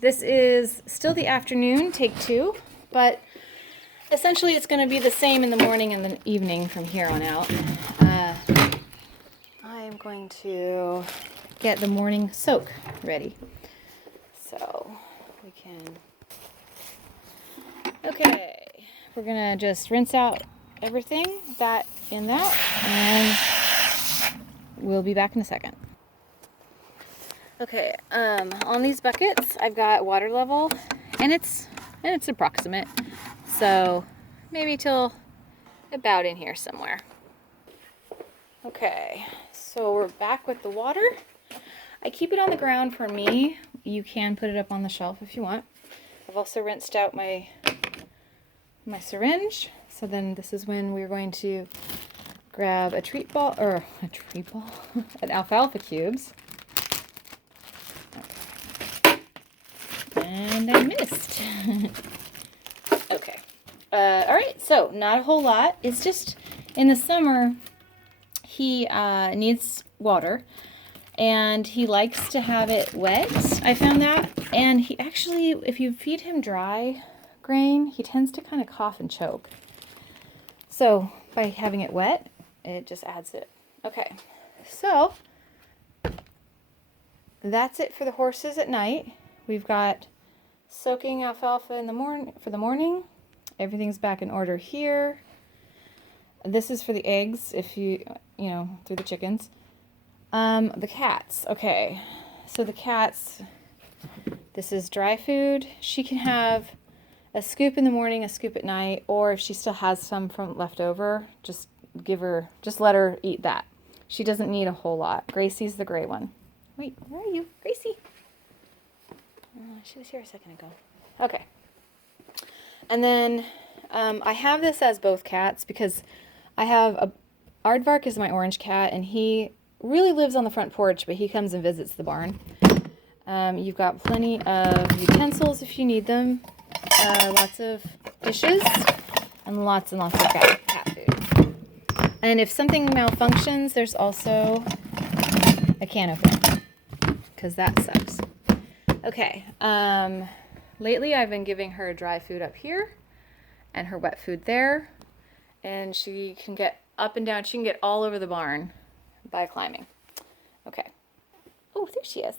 This is still the afternoon, take 2, but essentially it's going to be the same in the morning and the evening from here on out. I am going to get the morning soak ready. So we can... Okay, we're going to just rinse out everything, that in that, and we'll be back in a second. Okay, on these buckets, I've got water level, and it's approximate, so maybe till about in here somewhere. Okay, so we're back with the water. I keep it on the ground for me. You can put it up on the shelf if you want. I've also rinsed out my syringe, so then this is when we're going to grab an alfalfa cubes. And I missed. Okay. Alright, so not a whole lot. It's just in the summer he needs water and he likes to have it wet. I found that. And he actually, if you feed him dry grain, he tends to kind of cough and choke. So by having it wet, it just adds it. Okay. So that's it for the horses at night. We've got soaking alfalfa in the morning. Everything's back in order here. This is for the eggs, if you through the chickens. The cats. Okay, so the cats, this is dry food. She can have a scoop in the morning, a scoop at night, or if she still has some from left over, just let her eat that. She doesn't need a whole lot. Gracie's the gray one. Wait, where are you, Gracie? She was here a second ago. Okay. And then I have this as both cats because I have Aardvark is my orange cat, and he really lives on the front porch, but he comes and visits the barn. You've got plenty of utensils if you need them, lots of dishes, and lots of cat food. And if something malfunctions, there's also a can opener, because that sucks. Okay, lately I've been giving her dry food up here and her wet food there, and she can get up and down. She can get all over the barn by climbing. Okay. Oh, there she is.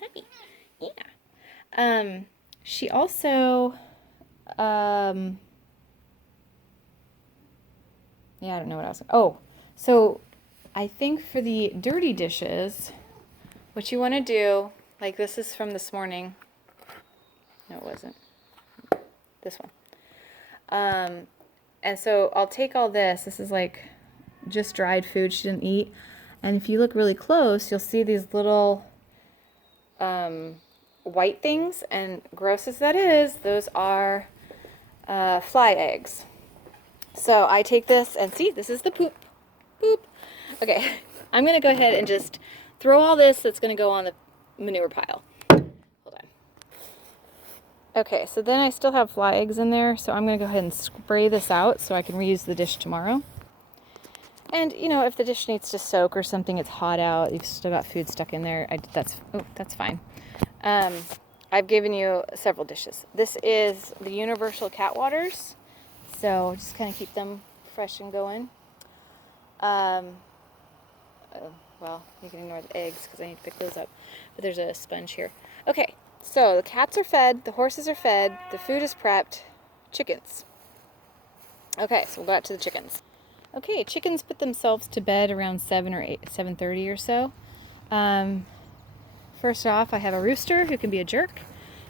Hi. Yeah. She also, yeah, I don't know what else. Oh, so I think for the dirty dishes, what you want to do, like this is from this morning. No, it wasn't. This one. And so I'll take all this. This is like just dried food she didn't eat. And if you look really close, you'll see these little white things. And gross as that is, those are fly eggs. So I take this and see, this is the poop. Boop. Okay, I'm going to go ahead and just throw all this that's going to go on the manure pile. Hold on. Okay, so then I still have fly eggs in there, so I'm going to go ahead and spray this out so I can reuse the dish tomorrow. And, if the dish needs to soak or something, it's hot out, you've still got food stuck in there, that's fine. I've given you several dishes. This is the Universal Cat Waters, so just kind of keep them fresh and going. Well, you can ignore the eggs because I need to pick those up. But there's a sponge here. Okay, so the cats are fed, the horses are fed, the food is prepped. Chickens. Okay, so we'll go out to the chickens. Okay, chickens put themselves to bed around 7:30 or so. First off, I have a rooster who can be a jerk.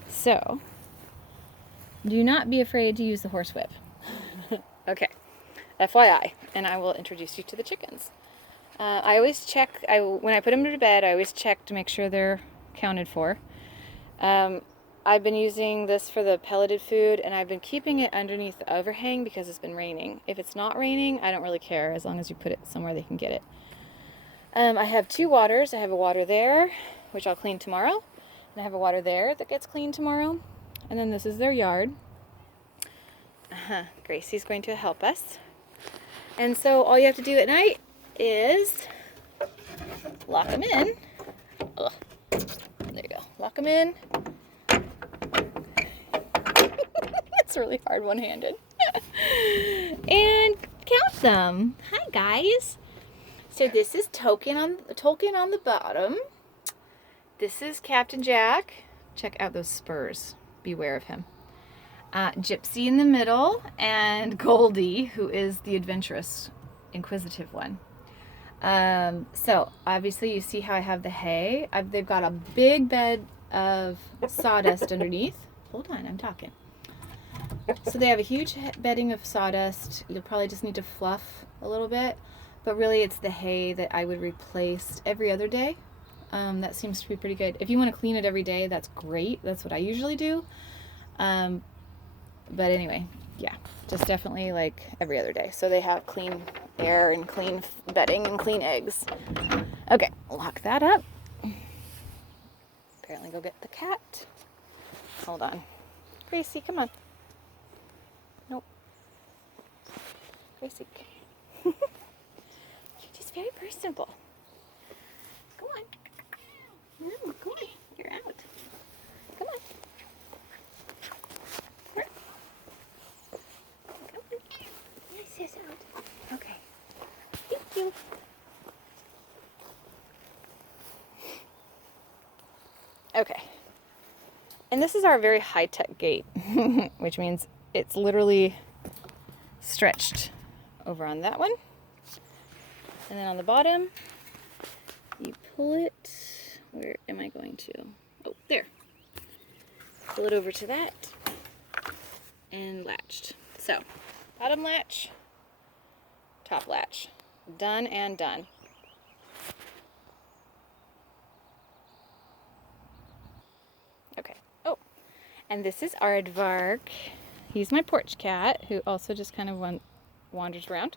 So, do not be afraid to use the horse whip. Okay, FYI, and I will introduce you to the chickens. I always check, when I put them to bed, I always check to make sure they're counted for. I've been using this for the pelleted food, and I've been keeping it underneath the overhang because it's been raining. If it's not raining, I don't really care, as long as you put it somewhere they can get it. I have 2 waters. I have a water there, which I'll clean tomorrow, and I have a water there that gets cleaned tomorrow, and then this is their yard. Gracie's going to help us. And so all you have to do at night is lock them in. Ugh. There you go. Lock them in. It's really hard one-handed. And count them. Hi, guys. So this is Tolkien on the bottom. This is Captain Jack. Check out those spurs. Beware of him. Gypsy in the middle, and Goldie, who is the adventurous, inquisitive one. So obviously you see how I have the hay. They've got a big bed of sawdust underneath. Hold on, I'm talking. So they have a huge bedding of sawdust. You'll probably just need to fluff a little bit, but really it's the hay that I would replace every other day. That seems to be pretty good. If you want to clean it every day, that's great. That's what I usually do. But anyway, yeah, just definitely like every other day. So they have clean air and clean bedding and clean eggs. Okay, lock that up. Apparently go get the cat. Hold on. Gracie, come on. Nope. Gracie. You're just very personable. Come on. No, come on. You're out. Come on. Yes, out. Okay. Thank you. Okay. And this is our very high-tech gate, which means it's literally stretched over on that one. And then on the bottom, you pull it. Where am I going to? Oh, there. Pull it over to that and latched. So, bottom latch, top latch. Done and done. Okay. Oh, and this is Aardvark. He's my porch cat who also just kind of wanders around.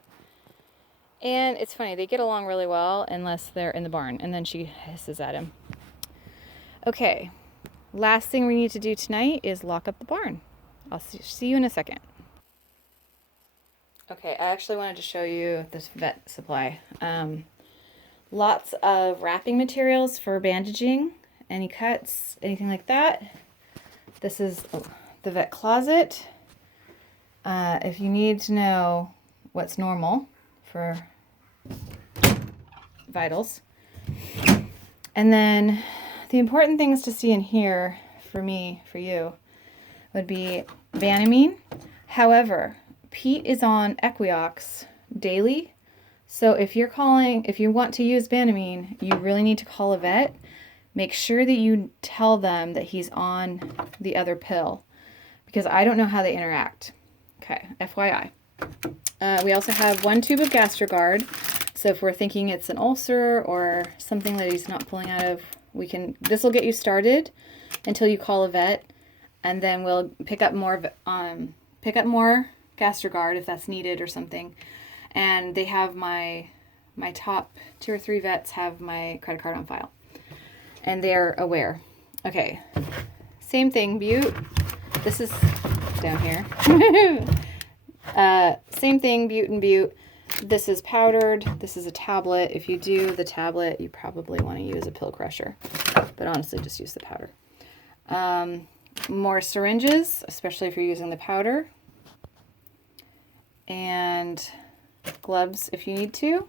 And it's funny, they get along really well unless they're in the barn, and then she hisses at him. Okay, last thing we need to do tonight is lock up the barn. I'll see you in a second. Okay, I actually wanted to show you this vet supply. Lots of wrapping materials for bandaging, any cuts, anything like that. This is the vet closet. If you need to know what's normal for vitals. And then the important things to see in here for me, for you, would be Banamine. However, Pete is on Equiox daily. So if you want to use Banamine, you really need to call a vet. Make sure that you tell them that he's on the other pill, because I don't know how they interact. Okay, FYI. We also have 1 tube of Gastrogard. So if we're thinking it's an ulcer or something that he's not pulling out of, this will get you started until you call a vet, and then we'll pick up more Gastrogard if that's needed or something. And they have my top 2 or 3 vets have my credit card on file, and they're aware. Okay, same thing, Butte. This is down here. Same thing, Butte and Butte. This is powdered. This is a tablet. If you do the tablet, you probably want to use a pill crusher, but honestly, just use the powder. More syringes, especially if you're using the powder, and gloves if you need to,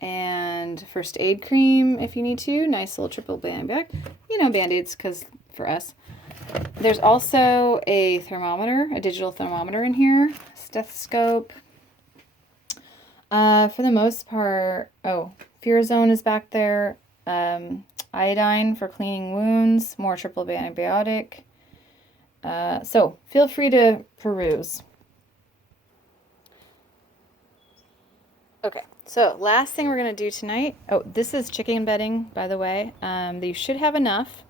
and first aid cream if you need to. Nice little triple bag. Band-aids, because for us. There's also a thermometer, a digital thermometer in here, stethoscope. For the most part, Furazone is back there. Iodine for cleaning wounds, more triple antibiotic. So feel free to peruse. Okay, so last thing we're going to do tonight. Oh, this is chicken bedding, by the way. You should have enough.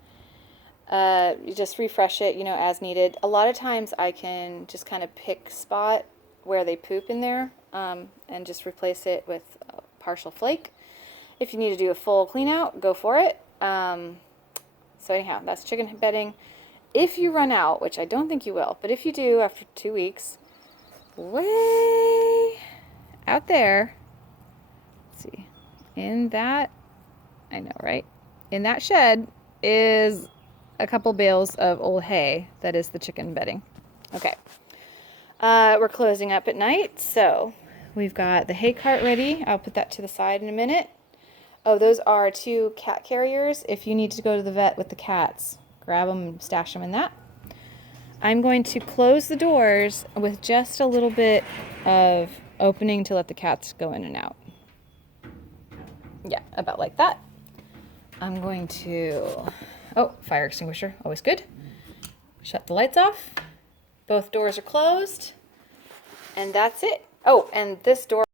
You just refresh it, as needed. A lot of times I can just kind of pick spot where they poop in there, and just replace it with a partial flake. If you need to do a full clean out, go for it. So anyhow, that's chicken bedding. If you run out, which I don't think you will, but if you do after 2 weeks, way out there, let's see, in that, I know, right? In that shed is a couple bales of old hay that is the chicken bedding. Okay. We're closing up at night, so we've got the hay cart ready. I'll put that to the side in a minute. Oh, those are 2 cat carriers. If you need to go to the vet with the cats, grab them and stash them in that. I'm going to close the doors with just a little bit of opening to let the cats go in and out. Yeah, about like that. I'm going to, oh, fire extinguisher, always good. Shut the lights off. Both doors are closed. And that's it. Oh, and this door